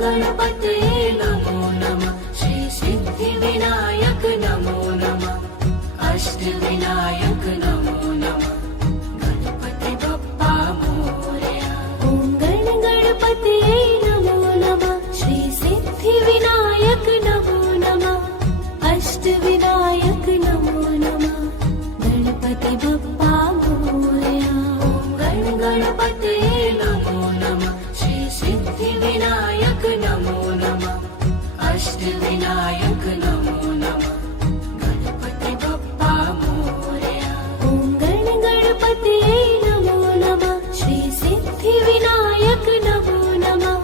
गणपतये नमो नमः श्री सिद्धिविनायक नमो नमः अष्टविनायक नमो नमः गणपति बप्पा मोरया। ॐ गणपतये नमो नमः श्री सिद्धिविनायक नमो नमः अष्टविनायक नमो नमः गणपति बप्पा मोरया। ॐ गणपतये नमो नमः श्री सिद्धिविनायक नमो नमः अष्टविनायक नमो नमः गणपति बप्पा मोरया। ॐ गणपतये नमो नमः श्री सिद्धिविनायक नमो नमः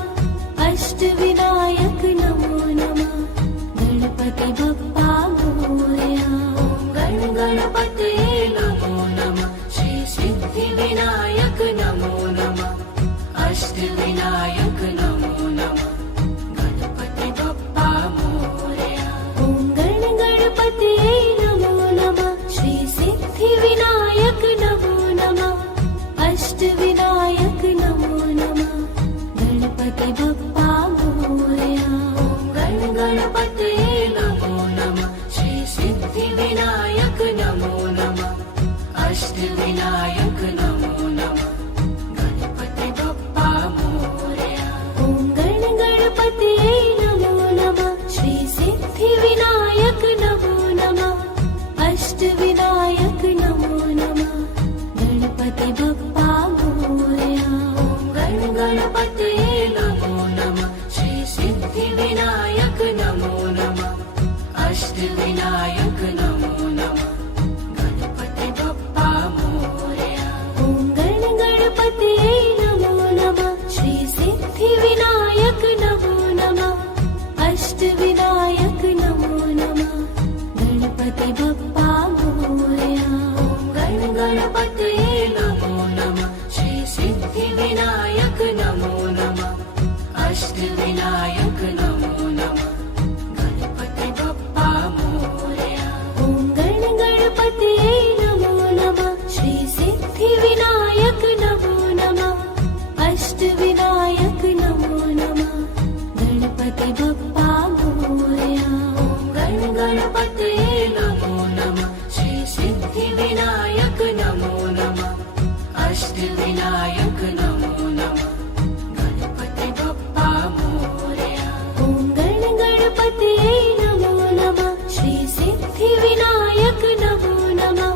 अष्टविनायक नमो नमः गणपति बप्पा मोरया। गणपतये नमो नमः श्री सिद्धिविनायक नमो नमः अष्टविनायक नमो नमः गणपति बप्पा मोरया। ॐ गणपतये नमो नमः श्री सिद्धिविनायक नमो नमः अष्टविनायक नमो नमः गणपति बप्पा मोरया। गणपतये नमो नमः श्री सिद्धिविनायक नमो नमः अष्टविनायक नमो नमः गणपति बप्पा मोरया। ॐ गणपतये नमो नमः श्री सिद्धिविनायक नमो नमः अष्टविनायक नमो नमः गणपति बप्पा मोरया। गणपतये नमो नमः श्री सिद्धिविनायक नमो नमः अष्टविनायक नमो नमः गणपति बप्पा मोरया। ॐ गणपतये नमो नमः श्री सिद्धिविनायक नमो नमः अष्टविनायक नमो नमः गणपति बप्पा मोरया। गणपतये नमो नमः श्री सिद्धिविनायक नमो नमः अष्टविनायक नमो नमः गणपति बप्पा मोरया। ॐ गणपतये नमो नमः श्री सिद्धिविनायक नमो नमः अष्टविनायक नमो नमः गणपति बप्पा मोरया। गणपतये नमो नमः श्री सिद्धिविनायक नमो नमः अष्टविनायक नमो नमः गणपति बप्पा मोरया। ॐ गणपतये नमो नमः श्री सिद्धिविनायक नमो नमः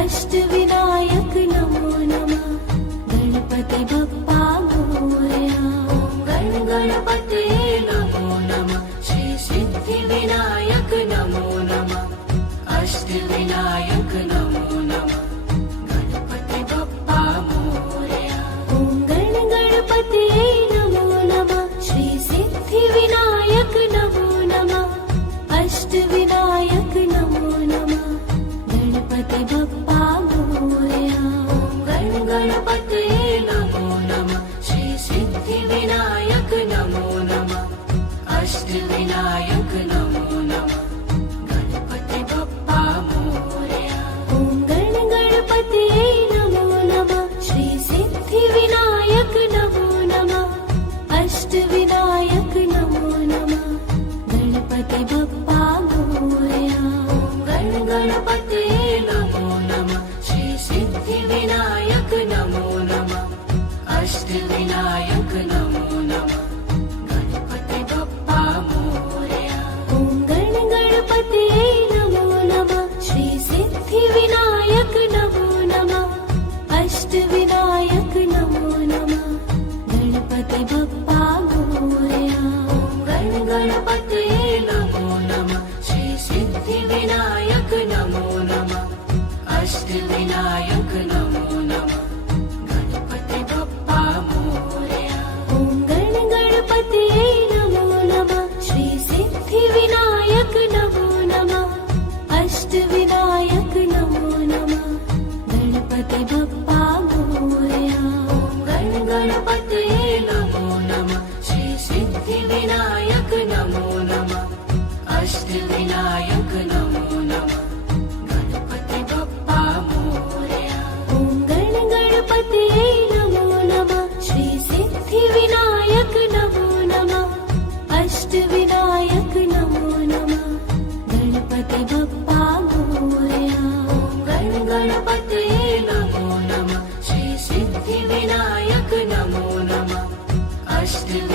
अष्टविनायक नमो नमः गणपति बप्पा मोरया। गणपतये नमो नमः श्री सिद्धिविनायक नमो नमः अष्टविनायक नमो नमः गणपति बप्पा मोरया। ॐ गणपतये नमो नमः श्री सिद्धिविनायक नमो नमः अष्टविनायक नमो नमः गणपति बप्पा मोरया। गणपतये नमो नमः श्री सिद्धिविनायक नमो नमः अष्टविनायक नमो नमः गणपति बप्पा मोरया। ॐ गणपतये नमो नमः श्री सिद्धिविनायक नमो नमः अष्टविनायक नमो नमः गणपति बप्पा मोरया। गणपतये नमो नमः श्री सिद्धिविनायक नमो नमः अष्टविनायक नमो नमः गणपति बप्पा मोरया। ॐ गणपतये नमो नमः श्री सिद्धिविनायक नमो नमः अष्टविनायक नमो नमः गणपति बप्पा मोरया। गणपतये नमो नमः श्री सिद्धिविनायक नमो नमः अष्टविनायक नमो नमः गणपति बप्पा मोरया। ॐ गणपतये नमो नमः श्री सिद्धिविनायक नमो नमः अष्टविनायक नमो नमः गणपति बप्पा मोरया। गणपतये नमो नमः श्री सिद्धिविनायक नमो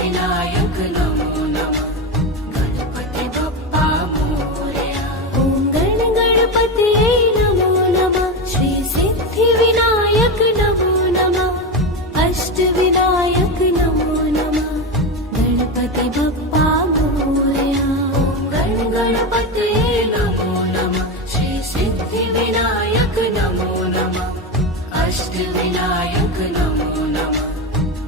सिद्धिविनायक नमो नमः गणपति बप्पा मोरया ॐ गणपतये नमो नमः श्री सिद्धिविनायक नमो नमः अष्टविनायक नमो नमः गणपति बप्पा मोरया गणपतये नमो नमः श्री सिद्धिविनायक नमो नमः अष्टविनायक नमो नमः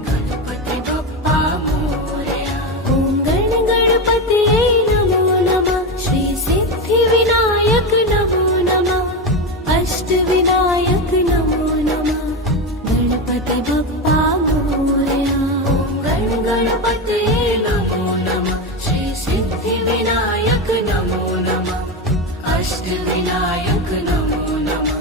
गणपति बप्पा मोरया ॐ गणपतये नमो नमः श्री सिद्धिविनायक नमो नमः अष्टविनायक नमो नमः गणपति बप्पा मोरया गणपतये नमो नमः श्री सिद्धिविनायक नमो नमः अष्टविनायक नमो नमः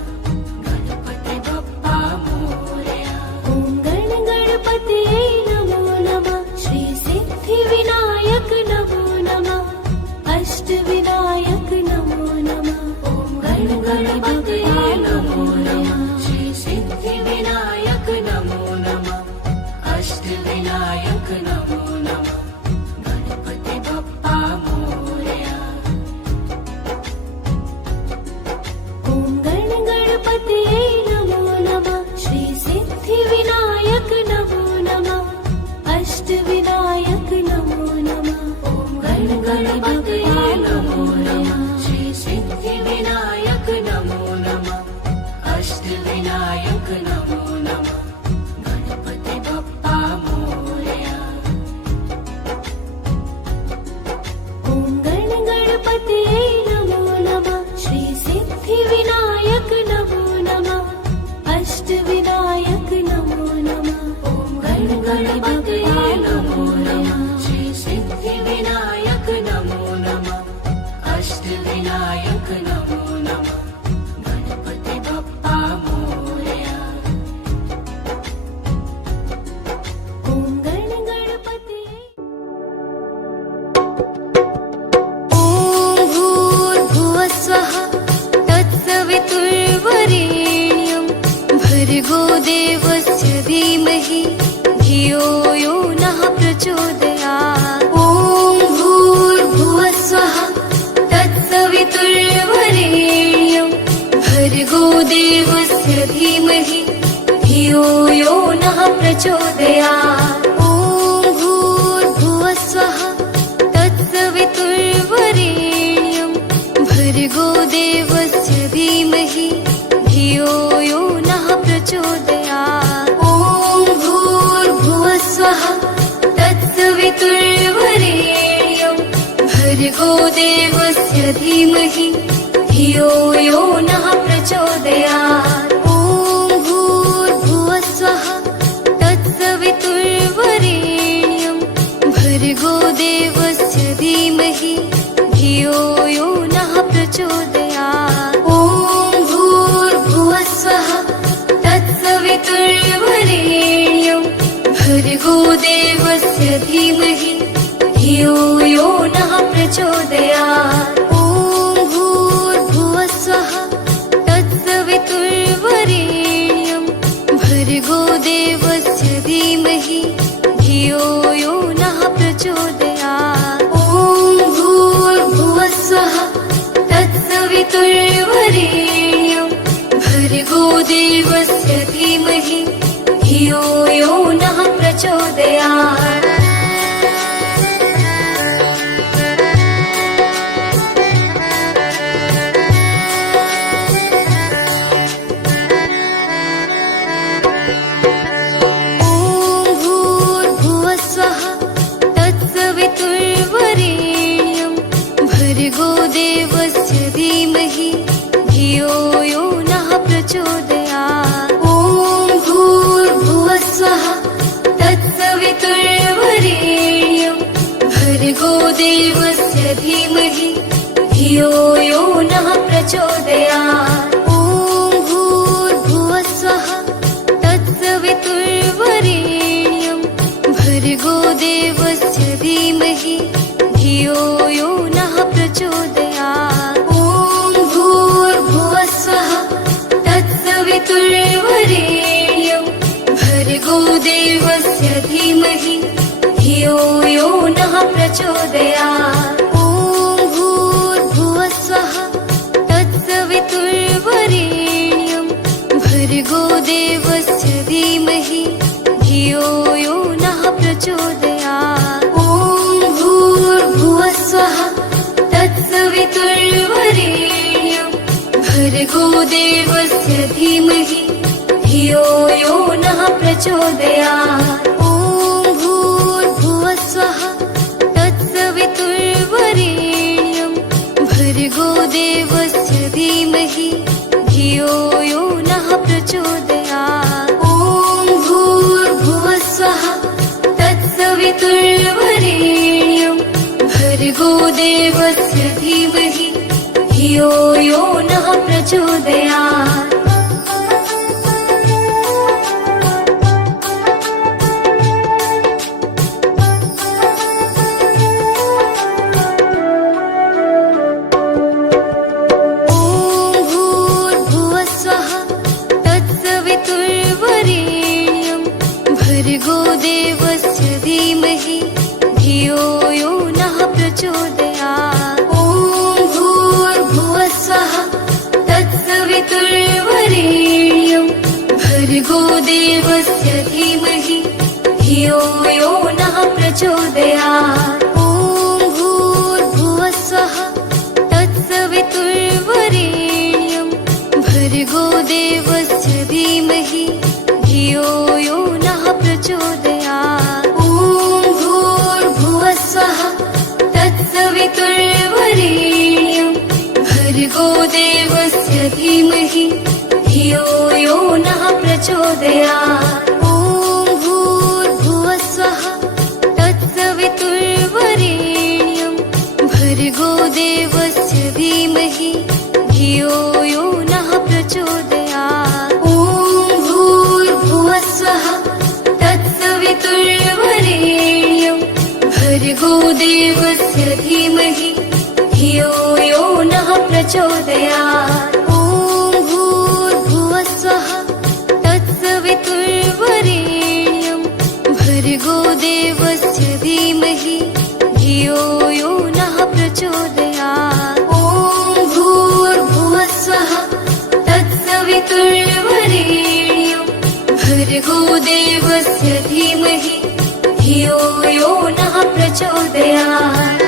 गणपति बप्पा मोरया ॐ गणपतये नमो नमः श्री सिद्धिविनायक नमो नमः अष्टविनायक नमो नमः गणपतये नमो नमः श्री सिद्धिविनायक नमो नमः अष्टविनायक नमो नमः गणपति बप्पा मोरया ॐ गणपतये नमो नमः श्री सिद्धिविनायक नमो नमः अष्टविनायक नमो नमः गणपतये नमो नमः श्री सिद्धिविनायक नमो नमः अष्टविनायक नमो नमः गणपति बप्पा मोरया ॐ गणपतये नमो नमः श्री सिद्धिविनायक नमो नमः अष्टविनायक नमो नमः गणपतये नमो नमः श्री सिद्धिविनायक नमो नमः अष्टविनायक नमो नमः गणपति बप्पा मोरया ॐ गणपतये ॐ भूर्भुवस्वः तत्सवितुर्वरेण्यं भर्गो देवस्य धीमहि धियो यो नः प्रचोदयात् ॐ भूर्भुवस्वः तत्सवितुर्वरेण्यं भर्गो देवस्य धीमहि धियो यो नः प्रचोदयात् ॐ भूर्भुवस्वः तत्सवितुर्वरेण्यं भर्गो देवस्य धीमहि धियो यो नः प्रचोदयात् ॐ भूर्भुवस्वः तत्सवितुर्वरेण्यं भर्गो देवस्य धीमहि धियो यो नः प्रचोदयात् ॐ भूर्भुवस्वः तत्सवितुर्वरेण्यं भर्गो देवस्य धीमहि धियो यो नः प्रचोदयात् ॐ भूर्भुवस्वः तत्सवितुर्वरेण्यं भर्गो देवस्य धीमहि धियो यो नः प्रचोदयात् ॐ भूर्भुवस्वः तत्सवितुर्वरेण्यं भर्गो देवस्य धीमहि धियो यो नः प्रचोदयात् ॐ भूर्भुवस्वः तत्सवितुर्वरेण्यं भर्गो देवस्य धीमहि धियो यो नः प्रचोदयात् ॐ भूर्भुवस्वः तत्सवितुर्वरेण्यं भर्गो देवस्य धीमहि धियो यो नः प्रचोदयात् ॐ भूर्भुवस्वः तत्सवितुर्वरेण्यं भर्गो देवस्य धीमहि धियो यो नः प्रचोदयात् ॐ भूर्भुवस्वः तत्सवितुर्वरेण्यं भर्गो देवस्य धीमहि धियो यो नः प्रचोदयात् ॐ भूर्भुवस्वः तत्सवितुर्वरेण्यं भर्गो देवस्य धीमहि धियो धियो यो नः प्रचोदयात् ॐ भूर्भुवः स्वः तत्सवितुर्वरेण्यं भर्गो देवस्य धीमहि धियो यो नः प्रचोदयात् ॐ भूर्भुवः स्वः तत्सवितुर्वरेण्यं भर्गो देवस्य धीमहि धियो यो नः प्रचोदयात् ॐ भूर्भुवः स्वः तत्सवितुर्वरेण्यं भर्गो देवस्य धीमहि धियो यो नः प्रचोदयात् ॐ भूर्भुवः स्वः तत्सवितुर्वरेण्यं भर्गो देवस्य धीमहि धियो यो नः प्रचोदयात् भर्गो देवस्य धीमहि धियो यो नः प्रचोदयात् ॐ भूर्भुवः स्वः तत्सवितुर्वरेण्यं भर्गो देवस्य धीमहि धियो यो नः प्रचोदयात् ॐ भूर्भुवः स्वः तत्सवितुर्वरेण्यं भर्गो देवस्य धीमहि धियो यो नः प्रचोदयात् ॐ भूर्भुवः स्वः तत्सवितुर्वरेण्यं भर्गो देवस्य धीमहि धियो यो नः प्रचोदयात् ॐ भूर्भुवः स्वः तत्सवितुर्वरेण्यं भर्गो देवस्य धीमहि धियो यो नः प्रचोदयात् ॐ भूर्भुवः स्वः तत्सवितुर्वरेण्यं भर्गो देवस्य धीमहि धियो यो नः प्रचोदयात् ॐ भूर्भुवः स्वः तत्सवितुर्वरेण्यं भर्गो देवस्य धीमहि धियो यो नः प्रचोदयात् ॐ भूर्भुवः स्वः तत्सवितुर्वरेण्यं भर्गो देवस्य धीमहि धियो यो नः प्रचोदयात्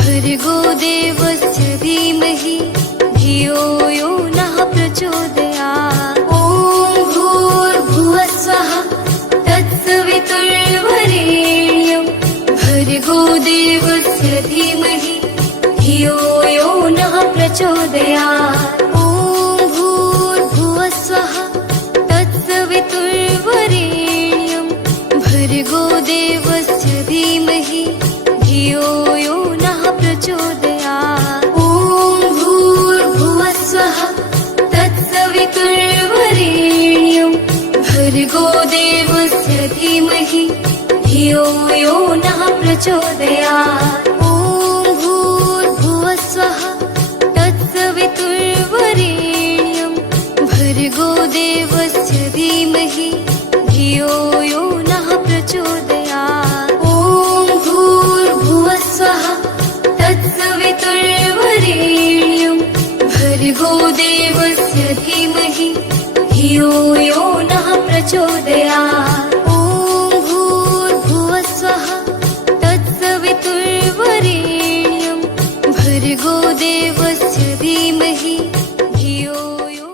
भर्गो देवस्य धीमहि धियो यो नः प्रचोदयात् ॐ भूर्भुवः स्वः तत्सवितुर्वरेण्यं भर्गो देवस्य धीमहि धियो यो नः प्रचोदयात् ॐ भूर्भुवः स्वः तत्सवितुर्वरेण्यं भर्गो देवस्य धीमहि धियो यो नः प्रचोदयात् ॐ भूर्भुवः स्वः तत्सवितुर्वरेण्यं भर्गो देवस्य धीमहि धियो यो नः प्रचोदयात् ॐ भूर्भुवः स्वः तत्सवितुर्वरेण्यं भर्गो देवस्य धीमहि धियो यो नः प्रचोदयात् ॐ भूर्भुवः स्वः तत्सवितुर्वरेण्यं भर्गो देवस्य धीमहि धियो यो नः प्रचोदयात् ॐ भूर्भुवः स्वः तत्सवितुर्वरेण्यं भर्गो देवस्य धीमहि धियो यो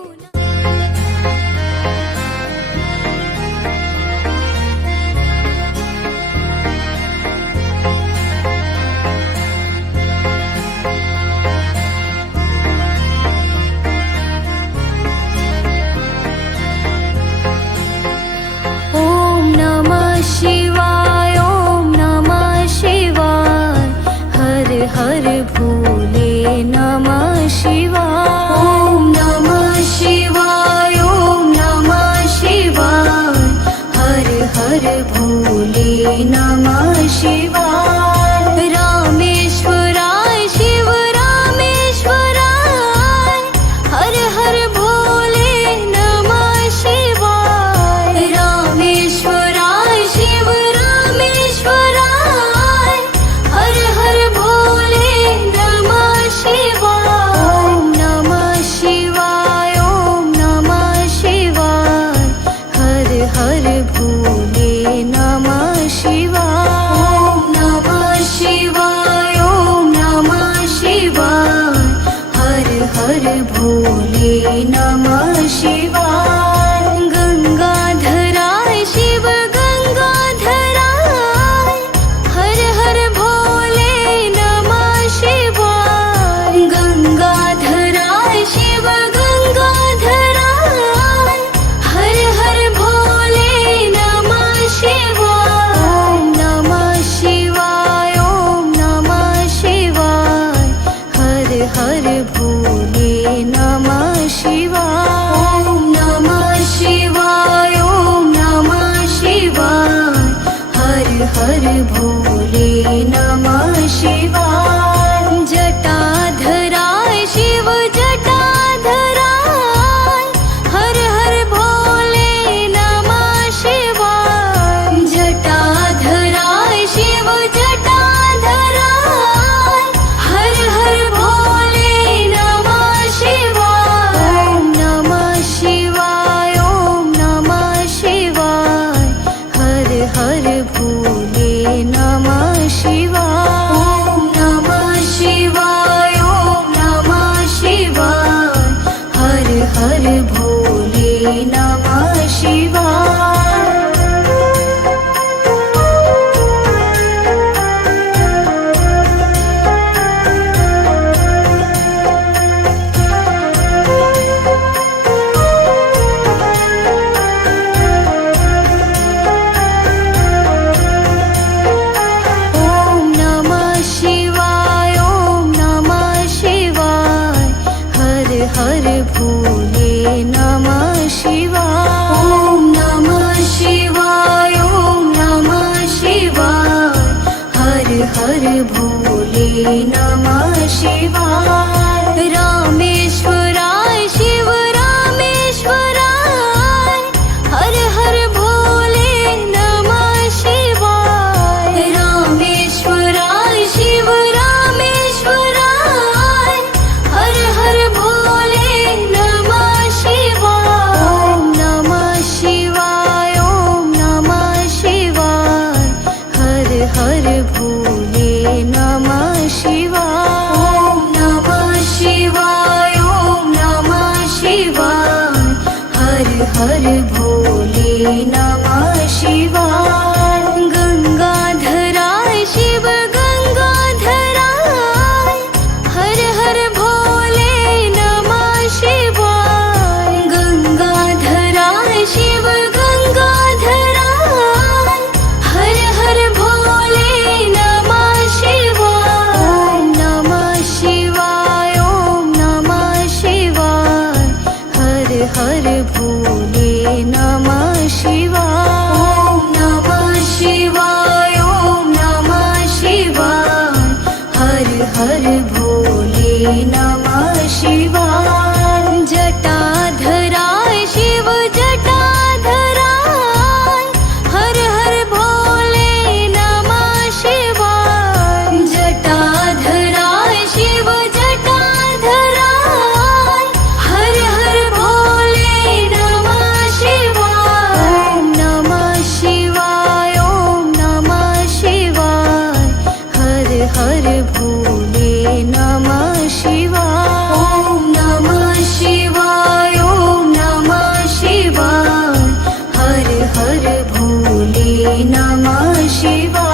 शिवाय ॐ नमः शिवाय हर हर भोले नमः शिवाय ॐ नमः शिवाय ॐ नमः शिवाय हर भोले नमः शिवाय। रामेश्वराय शिव रामेश्वराय, हर हर भोले नमः शिवाय। रामेश्वराय शिव रामेश्वराय, हर हर भोले नमः शिवाय। ओम नमः शिवाय, ओम नमः शिवाय, हर हर भोले नमः शिवाय। ओम नमः शिवाय, ओम नमः शिवाय, हर हर भोले नमः शिवाय। गंगाधराय शिव गंगाधराय, हर हर भोले नमः शिवाय। गंगाधराय शिव गंगाधराय, हर हर भोले नमः शिवाय। ओम नमः शिवाय, ओम नमः शिवाय, हर हर भोले नमः शिवाय। ओम नमः शिवाय, ओम नमः शिवाय, हर हर भोले नमः शिवाय। जटाधराय शिव जटाधराय, हर हर भोले नमः शिवाय। जटाधराय शिव जटाधराय, हर हर भोले नमः शिवाय। ओम नमः शिवाय, ओम नमः शिवाय, हर हर भोले नमः शिवाय। ओम नमः शिवाय, ओम नमः शिवाय, हर हर भोले नमः शिवाय। ओम नमः शिवाय, ओम नमः शिवाय, हर हर भोले नमः शिवाय। ओम नमः शिवाय, ओम नमः शिवाय, हर हर भोले नमः शिवाय। रामेश्वराय शिव रामेश्वराय, हर हर भोले नमः शिवाय। रामेश्वराय शिव रामेश्वराय, हर हर भोले नमः शिवाय। ओम नमः शिवाय, ओम नमः शिवाय, हर हर भोले नमः शिवाय। ओम नमः शिवाय, ओम नमः शिवाय, हर हर भोले नमः शिवाय। गंगाधराय शिव गंगाधराय, हर हर भोले नमः शिवाय। गंगाधराय शिव गंगाधराय, हर हर भोले नमः शिवाय। ओम नमः शिवाय, ओम नमः शिवाय, हर हर भोले नमः शिवाय। ओम नमः शिवाय, ओम नमः शिवाय, हर हर भोले नमः शिवाय। जटाधराय शिव जटाधराय, हर हर भोले नमः शिवाय। जटाधराय शिव जटाधराय, हर हर भोले नमः शिवाय। ओम नमः शिवाय, ओम नमः शिवाय, हर हर भोले नमः शिवाय। ओम नमः शिवाय, ओम नमः शिवाय, हर हर भोले नमः शिवाय।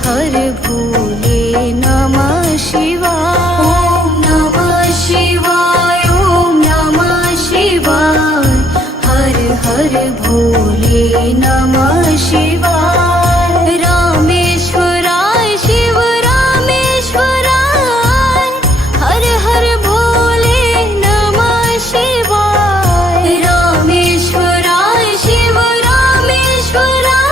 हर भोले नमः शिवाय रामेश्वराय शिव रामेश्वराय हर हर भोले नमः शिवाय रामेश्वराय शिव रामेश्वराय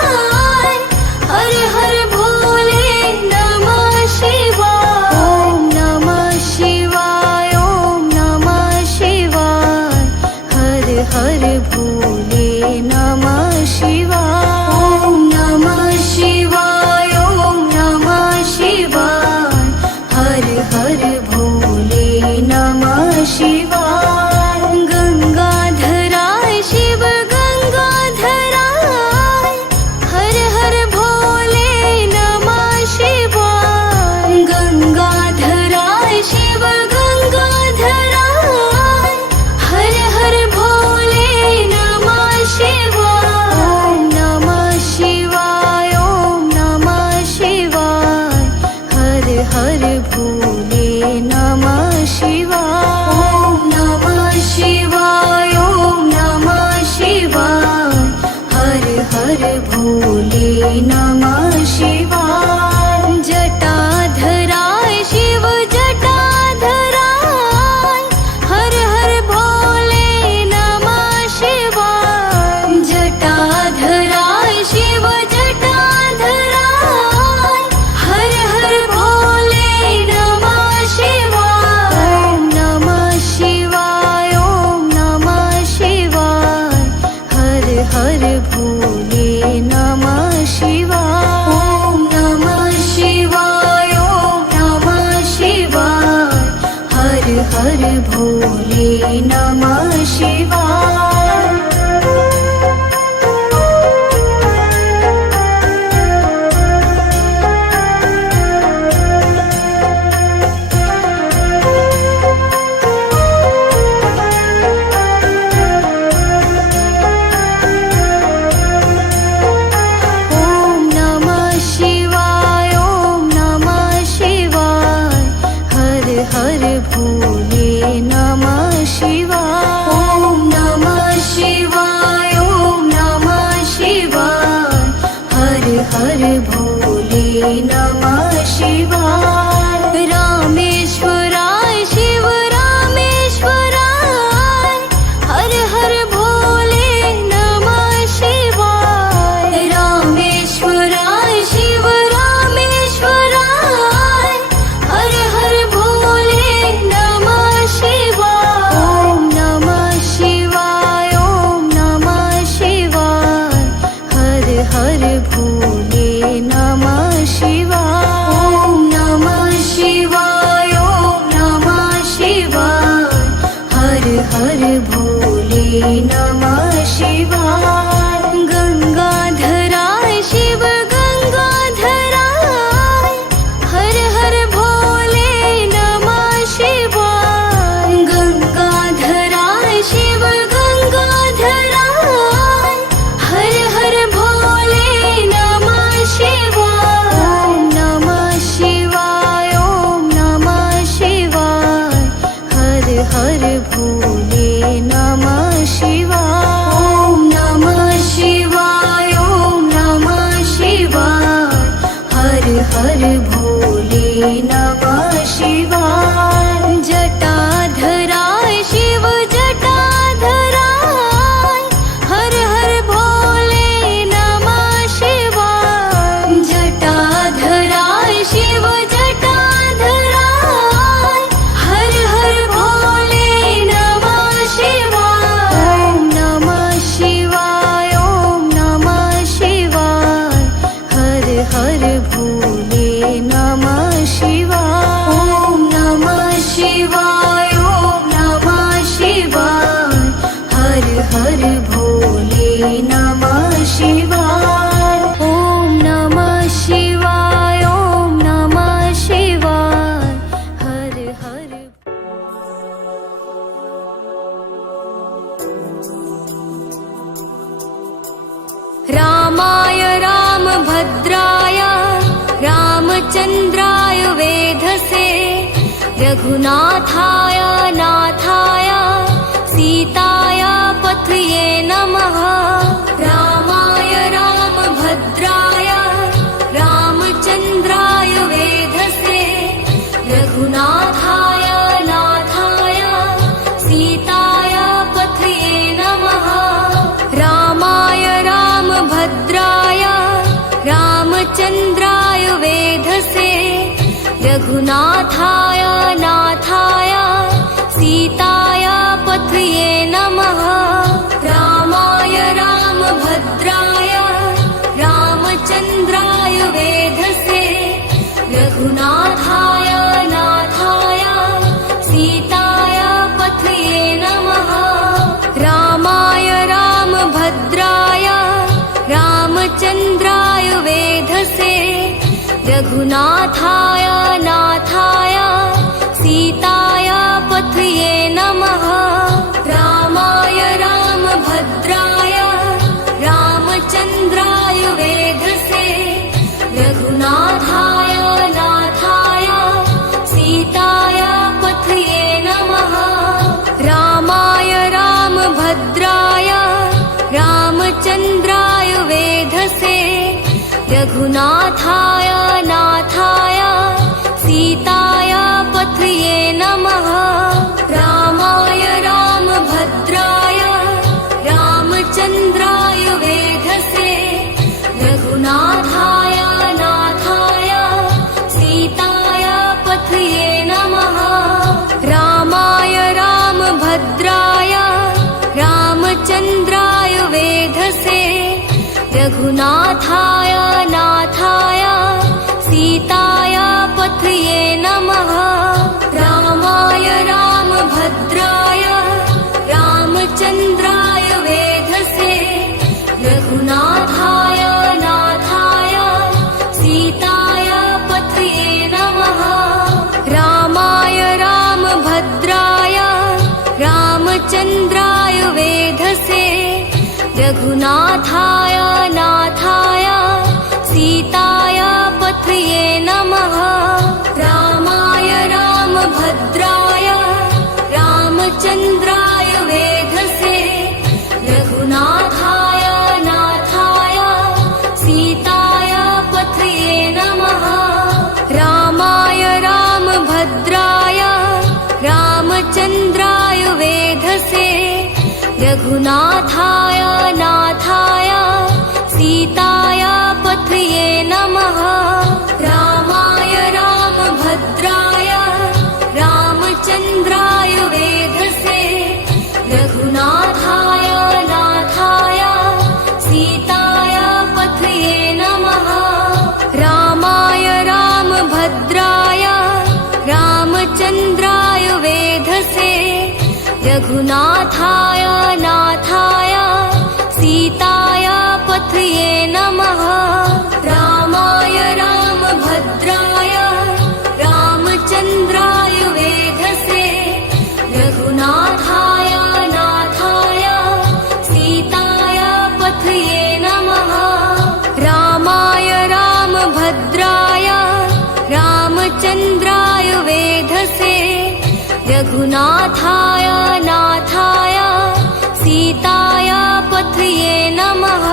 हर हर भोले नमः शिवाय ओम नमः शिवाय ओम नमः शिवाय हर हर भोले नमः शिवाय ओम नमः शिवाय ओम नमः शिवाय हर हर भोले नमः शिवाय गंगाधराय शिव गंगाधराय हर हर भोले नमः शिवाय गंगाधराय शिव गंगाधराय हर हर भोले नमः शिवाय ओम नमः शिवाय ओम नमः शिवाय हर हर भोले नमः शिवाय ओम नमः शिवाय ओम नमः शिवाय हर हर भोले नमः शिवाय जटाधराय शिव जटाधराय हर हर भोले नमः शिवाय जटाधराय शिव जटाधराय हर हर भोले नमः शिवाय ओम नमः शिवाय ओम नमः शिवाय हर हर भोले नमः शिवाय ओम नमः शिवाय ओम नमः शिवाय हर हर भोले नमः शिवाय ओम नमः शिवाय ओम नमः शिवाय हर हर भोले नमः शिवाय ओम नमः शिवाय ओम नमः शिवाय हर हर भोले नमः शिवाय रामेश्वराय शिव रामेश्वराय हर हर भोले नमः शिवाय रामेश्वराय शिव रामेश्वराय हर हर भोले नमः शिवाय ओम नमः शिवाय ओम नमः शिवाय हर हर भोले नमः शिवाय ओम नमः शिवाय ओम नमः शिवाय हर हर भोले नमः शिवाय गंगाधराय शिव गंगाधराय हर हर भोले नमः शिवाय गंगाधराय शिव गंगाधराय हर हर भोले नमः शिवाय ओम नमः शिवाय ओम नमः शिवाय हर हर भोले नमः शिवाय ओम नमः शिवाय ओम नमः शिवाय हर हर भोले नमः शिवाय जटाधराय शिव जटाधराय हर हर भोले नमः शिवाय जटाधराय शिव जटाधराय हर हर भोले नमः शिवाय ओम नमः शिवाय ओम नमः शिवाय हर हर भोले नमः शिवाय ओम नमः शिवाय ओम नमः शिवाय हर हर भोले नमः शिवाय ओम नमः शिवाय ओम नमः शिवाय हर हर रामाय रामभद्राय रामचन्द्राय वेधसे रघुनाथाय नाथाय सीताय पथये नमः रामाय रामभद्राय रघुनाथाय नाथाय सीताय पथये नमः। रामाय रामभद्राय रामचन्द्राय वेधसे रघुनाथाय नाथाय सीताय पथये नमः। रामाय रामभद्राय रामचन्द्राय वेधसे रघुनाथाय नाथाय सीताय पथये नमः। रामाय रामभद्राय रामचन्द्राय वेधसे रघुनाथाय नाथाय सीताय पथये नमः। रामाय रामभद्राय रामचन्द्राय वेधसे रघुनाथाय नाथाय सीताय पथये नमः। रामाय रामभद्राय रामचन्द्राय वेधसे रघुनाथाय नाथाय सीताय पथये नमः। रामाय रामभद्राय रामचन्द्राय वेधसे रघुनाथाय नाथाय सीताय पथये नमः। रामाय रामभद्राय रामचन्द्राय वेधसे रघुनाथाय नाथाय सीताय पथये नमः। रामाय रामभद्राय रामचन्द्राय वेधसे रघुनाथाय नाथाय सीताय पथये नमः। रामाय रामभद्राय रामचन्द्राय वेधसे रघुनाथाय नाथाय सीताय पथये नमः। रामाय रामभद्राय रामचन्द्राय वेधसे रघुनाथाय नाथाय सीताय पथये नमः। रामाय रामभद्राय रामचन्द्राय वेधसे रघुनाथाय नाथाय सीताय पथये नमः। रामाय रामभद्राय रामचन्द्राय वेधसे रघुनाथाय नाथाय सीताय पथये नमः। रामाय रामभद्राय रामचन्द्राय वेधसे रघुनाथाय नाथाय सीताय पथये नमः। रामाय रामभद्राय रामचन्द्राय वेधसे रघुनाथाय नाथाय सीताय पथये नमः।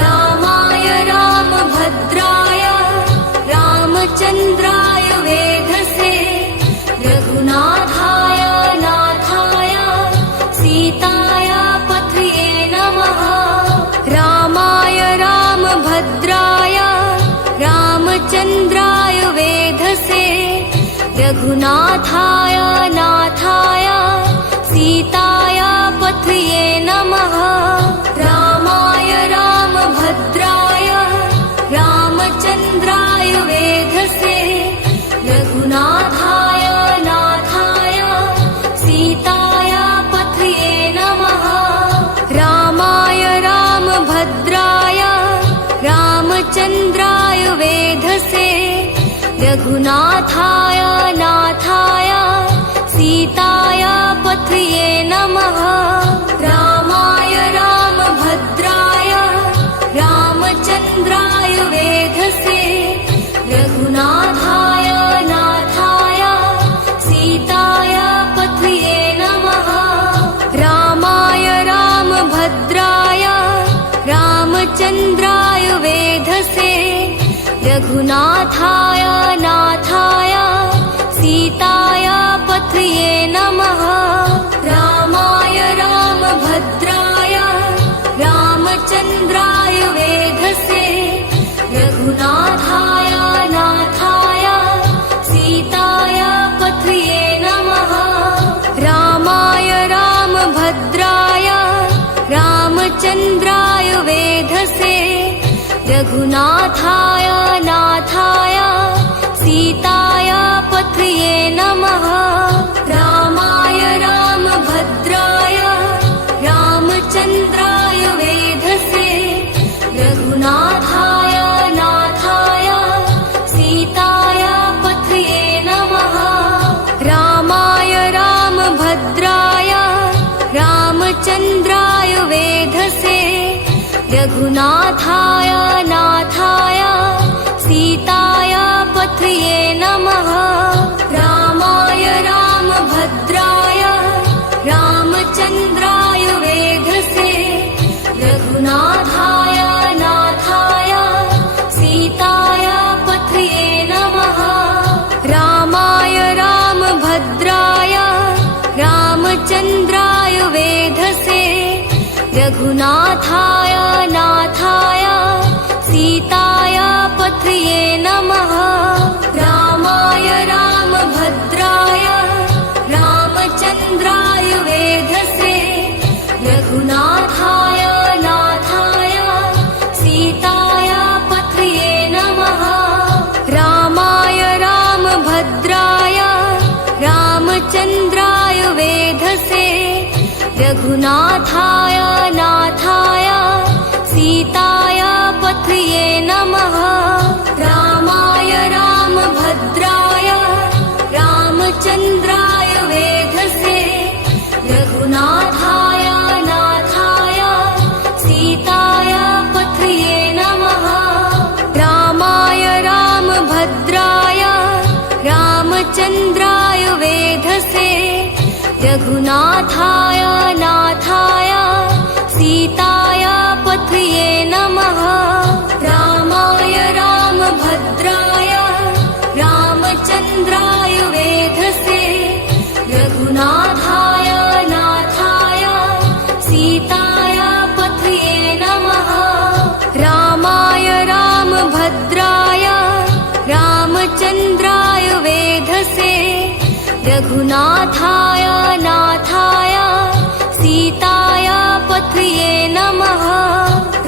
रामाय रामभद्राय रामचन्द्राय वेधसे रघुनाथाय नाथाय सीताय पथये नमः। रामाय रामभद्राय रामचन्द्राय वेधसे रघुनाथाय नाथाय सीताय पथये नमः। रामाय रामभद्राय रामचन्द्राय वेधसे रघुनाथाय नाथाय सीताय पथये नमः। रामाय रामभद्राय रामचन्द्राय वेधसे रघुनाथाय नाथाय सीताय पथये नमः। रामाय रामभद्राय रामचन्द्राय वेधसे रघुनाथाय नाथाय सीताय पथये नमः। रामाय रामभद्राय रामचन्द्राय वेधसे रघुनाथाय नाथाय सीताय पथये नमः। रामाय रामभद्राय रामचन्द्राय वेधसे रघुनाथाय नाथाय रघुनाथाय नाथाय सीताय पथये नमः रामाय रामभद्राय रामचन्द्राय वेधसे रघुनाथाय नाथाय सीताय पथये नमः रामाय रामभद्राय रामचन्द्राय वेधसे रघुनाथाय नाथाय सीताय पथये नमः रामाय रामभद्राय रामचन्द्राय वेधसे रघुनाथाय नाथाय सीताय पथये नमः रामाय रामभद्राय रामचन्द्राय वेधसे रघुनाथाय नाथाय सीताय पथये नमः रामाय रामभद्राय रामचन्द्राय वेधसे रघुनाथाय नाथाय सीताय पथये नमः रामाय रामभद्राय रामचन्द्राय वेधसे रघुनाथाय नाथाय सीताय पथये नमः रामाय रामभद्राय रामचन्द्राय वेधसे रघुनाथाय नाथाय सीताय पथये नमः रामाय रामभद्राय रामचन्द्राय वेधसे रघुनाथाय नाथाय सीताय पथये नमः रामाय रामभद्राय रामचन्द्राय वेधसे रघुनाथाय नाथाय सीताय पथये नमः रामाय रामभद्राय रामचन्द्राय वेधसे रघुनाथाय नाथाय सीताय पथये नमः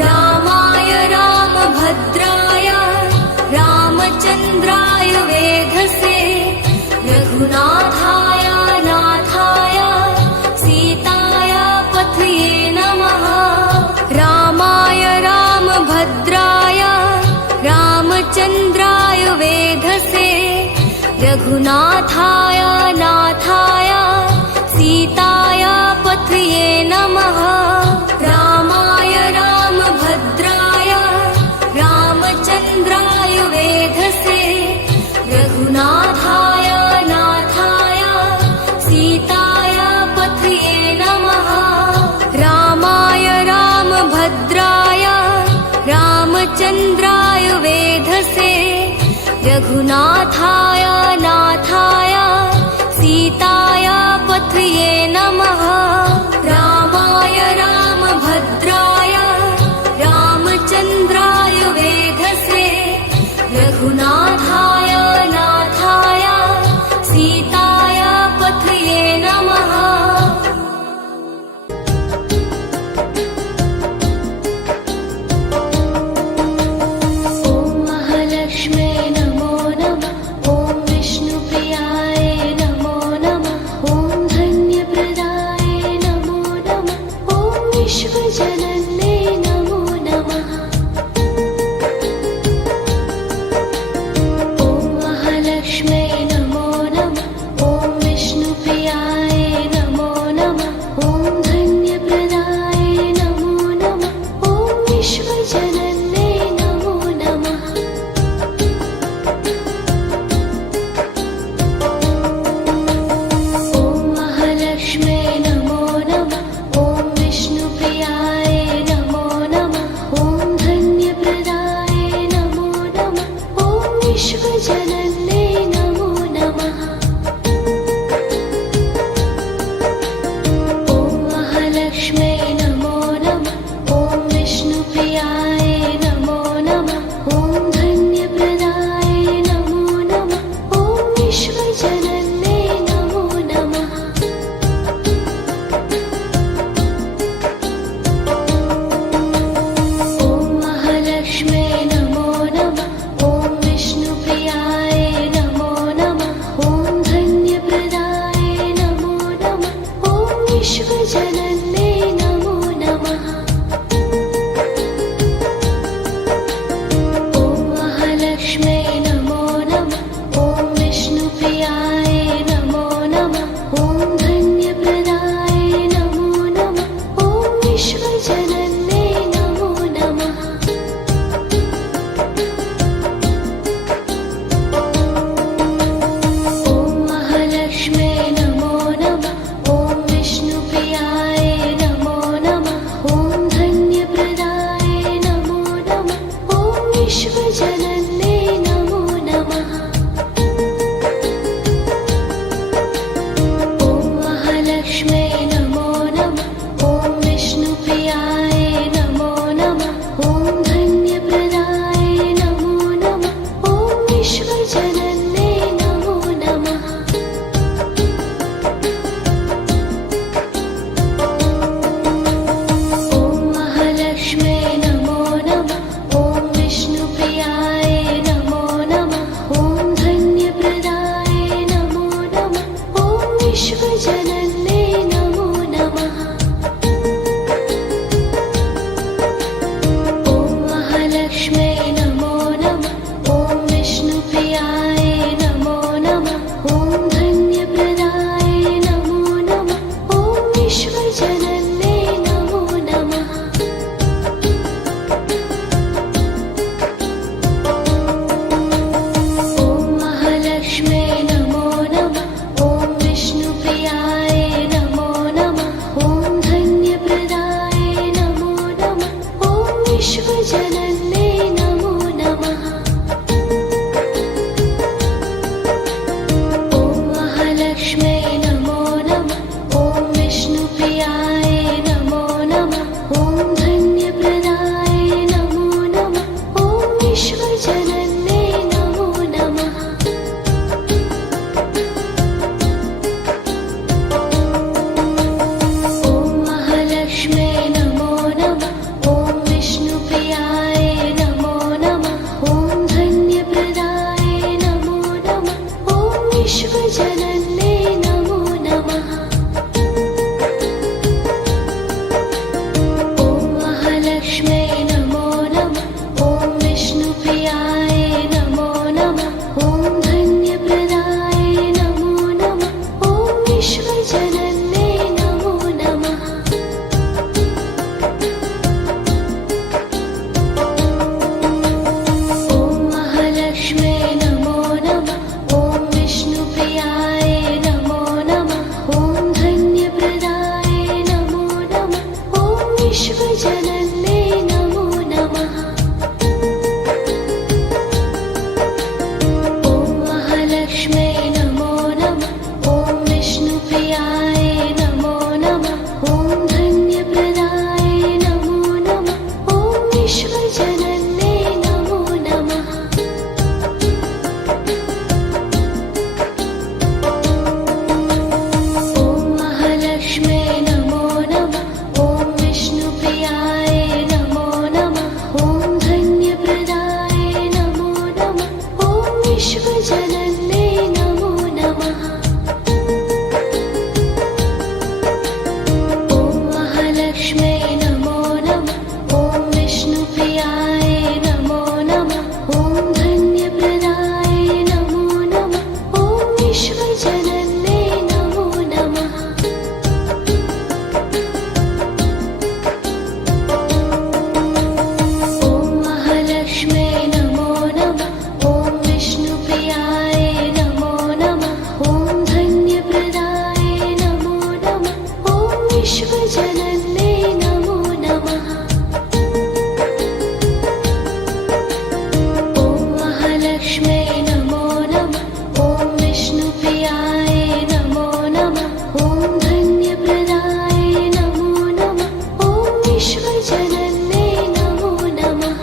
रामाय रामभद्राय रामचन्द्राय वेधसे रघुनाथाय नाथाय सीताय पथये नमः रामाय रामभद्राय रामचन्द्राय वेधसे रघुनाथाय नाथाय सीताय पथये नमः रामाय रामभद्राय रामचन्द्राय वेधसे रघुनाथाय नाथाय सीताय पथये नमः रामाय रामभद्राय रामचन्द्राय वेधसे रघुनाथाय नाथाय सीताय पथये नमः रामाय रामभद्राय रामचन्द्राय वेधसे रघुनाथाय नाथाय सीताय पथये नमः ॐ महालक्ष्म्यै नमो नमः ॐ विश्वजनन्ये नमो नमः। ॐ महालक्ष्म्यै नमो नमः। ॐ विष्णुप्रियाय नमो नमः। ॐ धन्यप्रदाय नमो नमः। ॐ विश्वजनन्ये नमो नमः। ॐ महालक्ष्म्यै नमो नमः। ॐ विष्णुप्रियाय नमो नमः। ॐ धन्यप्रदाय नमो नमः। ॐ विश्वजनन्ये नमो नमः। ॐ महालक्ष्म्यै नमो नमः। ॐ विष्णुप्रियाय नमो नमः। ॐ धन्यप्रदाय नमो नमः। ॐ विश्वजनन्ये नमो नमः। ॐ महालक्ष्म्यै नमो नमः। ॐ विष्णुप्रियाय नमो नमः। ॐ धन्यप्रदाय नमो नमः। ॐ विश्वजनन्ये नमो नमः। ॐ महालक्ष्म्यै नमो नमः। ॐ विष्णुप्रियाय नमो नमः। ॐ धन्यप्रदाय नमो नमः। ॐ विश्वजनन्ये नमो नमः। ॐ महालक्ष्म्यै नमो नमः। ॐ विष्णुप्रियाय नमो नमः। ॐ धन्यप्रदाय नमो नमः। ॐ विश्वजनन्ये नमो नमः। ॐ महालक्ष्म्यै नमो नमः। ॐ विष्णुप्रियाय नमो नमः। ॐ धन्यप्रदाय नमो नमः। ॐ विश्वजनन्ये नमो नमः। ॐ महालक्ष्म्यै नमो नमः। ॐ विष्णुप्रियाय नमो नमः। ॐ धन्यप्रदाय नमो नमः। ॐ विश्वजनन्ये नमो नमः। ॐ महालक्ष्म्यै नमो नमः। ॐ विष्णुप्रियाय नमो नमः। ॐ धन्यप्रदाय नमो नमः। ॐ विश्वजनन्ये नमो नमः। ॐ महालक्ष्म्यै नमो नमः। ॐ विष्णुप्रियाय नमो नमः। ॐ धन्यप्रदाय नमो नमः। ॐ विश्वजनन्ये नमो नमः। ॐ महालक्ष्म्यै नमो नमः। ॐ विष्णुप्रियाय नमो नमः। ॐ धन्यप्रदाय नमो नमः। ॐ विश्वजनन्ये नमो नमः।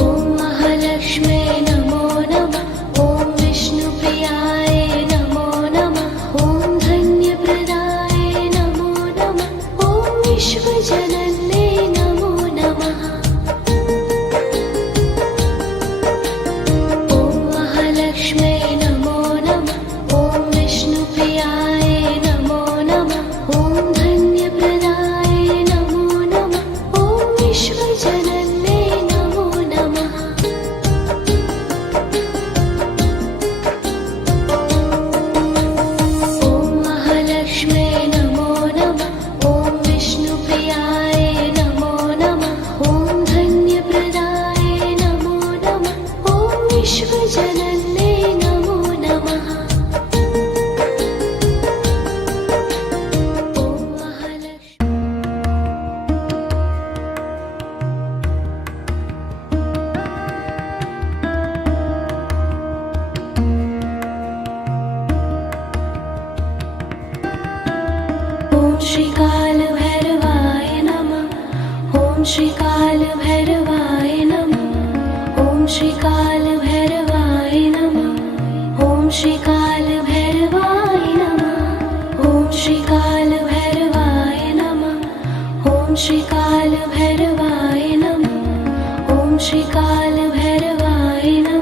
ॐ महालक्ष्म्यै नमो नमः। ॐ विष्णुप्रियाय नमो नमः। ॐ धन्यप्रदाय नमो नमः। ॐ विश्वजनन्ये नमो नमः। ॐ महालक्ष्म्यै नमो नमः। ॐ विष्णुप्रियाय नमो नमः। ॐ धन्यप्रदाय नमो नमः। ॐ विश्वजनन्ये नमो नमः। ॐ महालक्ष्म्यै नमो नमः। ॐ विष्णुप्रियाय नमो नमः। ॐ धन्यप्रदाय नमो नमः। ॐ विश्वजनन्ये नमो नमः। ॐ महालक्ष्मी ॐ श्रीकालभैरवाय नमः। ॐ श्रीकालभैरवाय नमः। ॐ श्रीकालभैरवाय नमः। ॐ श्रीकालभैरवाय नमः। ॐ श्रीकालभैरवाय नमः। ॐ श्रीकालभैरवाय नमः। ॐ श्रीकालभैरवाय नमः।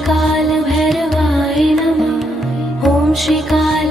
श्री काल भैरवाय नमः। ॐ श्री काल